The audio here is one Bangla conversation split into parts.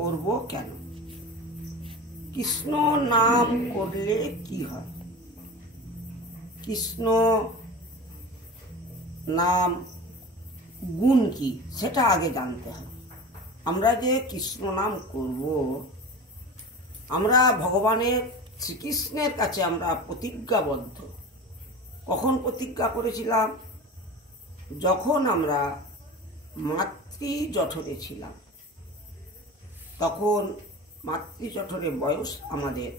করব কেন? কৃষ্ণ নাম করলে কি হয়? কৃষ্ণ নাম গুণ কি সেটা আগে জানতে হবে। আমরা যে কৃষ্ণ নাম করব, আমরা ভগবানের শ্রীকৃষ্ণের কাছে আমরা প্রতিজ্ঞাবদ্ধ। কখন প্রতিজ্ঞা করেছিলাম? যখন আমরা মাতৃজঠরে ছিলাম, তখন মাতৃজঠরে বয়স আমাদের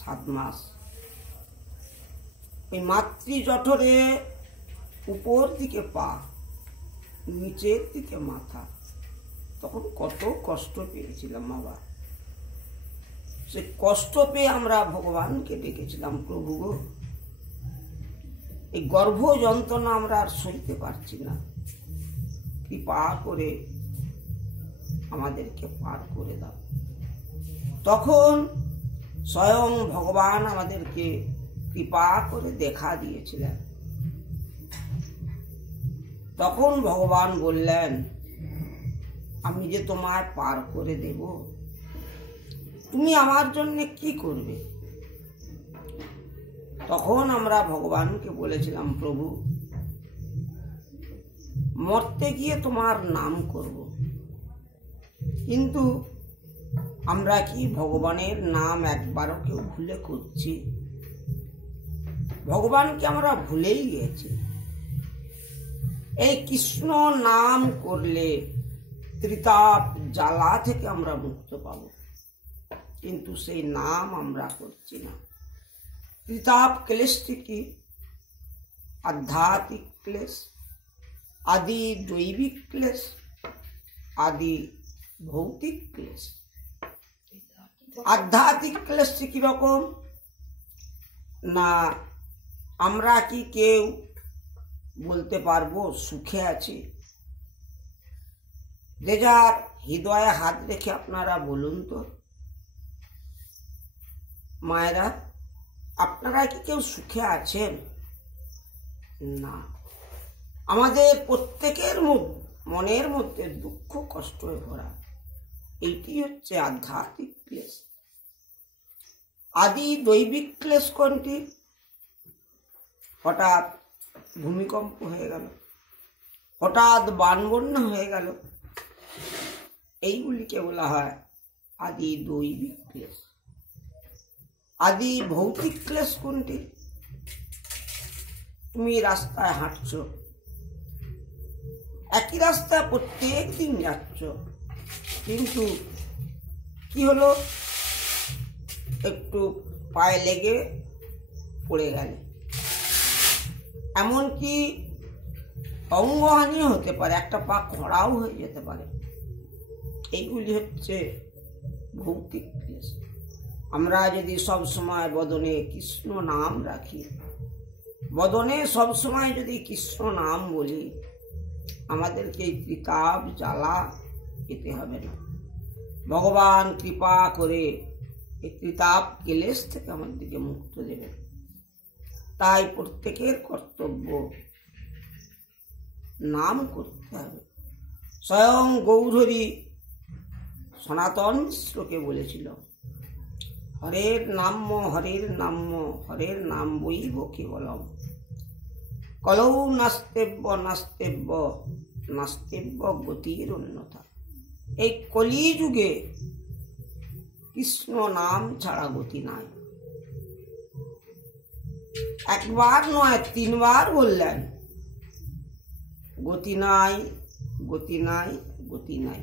7 মাস। এই মাতৃজঠরে উপর দিকে পা, নিচের দিকে মাথা, তখন কত কষ্ট পেয়েছিলাম বাবা। সে কষ্ট পেয়ে আমরা ভগবানকে ডেকেছিলাম, প্রভু গো, এই গর্ভ যন্ত্রণা আমরা আর সইতে পারছি না, কৃপা করে আমাদেরকে পার করে দাও। তখন স্বয়ং ভগবান আমাদেরকে কৃপা করে দেখা দিয়েছিলেন। তখন ভগবান বললেন, আমি যে তোমায় পার করে দেব, তুমি আমার জন্য কি করবে? তখন আমরা ভগবানকে বলেছিলাম, প্রভু, মরতে গিয়ে তোমার নাম করব। কিন্তু আমরা কি ভগবানের নাম একবারও কেউ ভুলে করছি? ভগবানকে আমরা ভুলেই গেছি। এই কৃষ্ণ নাম করলে ত্রিতাপ জ্বালা থেকে আমরা মুক্ত পাব, কিন্তু সেই নাম আমরা করছি না। ত্রিতাপ ক্লেশটি কি? আধ্যাত্মিক ক্লেশ, আদি দৈবিক ক্লেশ, আদি ভৌতিক ক্লেশ। আধ্যাত্মিক ক্লেশটি কিরকম না, আমরা কি কেউ বলতে পারবো সুখে আছি? যে যার হৃদয়ে হাত রেখে আপনারা বলুন তো, মায়েরা, আপনারা কি কেউ সুখে আছেন? না। আমাদের প্রত্যেকের মনের মধ্যে দুঃখ কষ্ট ভরা। এইটি হচ্ছে আধ্যাত্মিক ক্লেশ। আদি দৈবিক ক্লেশ কোনটি? হঠাৎ ভূমিকম্প হয়ে গেল, হঠাৎ বানবন্যা হয়ে গেল, এইগুলিকে বলা হয় আদি দৈবিক ক্লেশ। আদি ভৌতিক ক্লেশ কোনটি? তুমি রাস্তায় হাঁটছ, একই রাস্তায় প্রত্যেক দিন যাচ্ছ, কিন্তু কি হলো, একটু পায়ে লেগে পড়ে গেলে, এমনকি অঙ্গহানিও হতে পারে, একটা পা খড়াও হয়ে যেতে পারে। এইগুলি হচ্ছে ভৌতিক ক্লেশ। আমরা যদি সব সময় বদনে কৃষ্ণ নাম রাখি, বদনে সব সময় যদি কৃষ্ণ নাম বলি, আমাদেরকে এই ত্রিতাপ জ্বালা পেতে হবে না। ভগবান কৃপা করে এই ত্রিতাপ ক্লেশ থেকে আমাদেরকে মুক্ত দেবে। তাই প্রত্যেকের কর্তব্য নাম করতে হবে। স্বয়ং গৌরহরি সনাতন মিশ্রকে বলেছিল, হরের নাম্য হরের নাম্য হরের নাম বৈব কেবলম, কলৌ নাস্তেব্য নাস্তেব্য নাস্তেব্য গতির অন্যথা। এই কলিযুগে কৃষ্ণ নাম ছাড়া গতি নাই। একবার নয়, 3 বার বললেন, গতি নাই, গতি নাই, গতি নাই।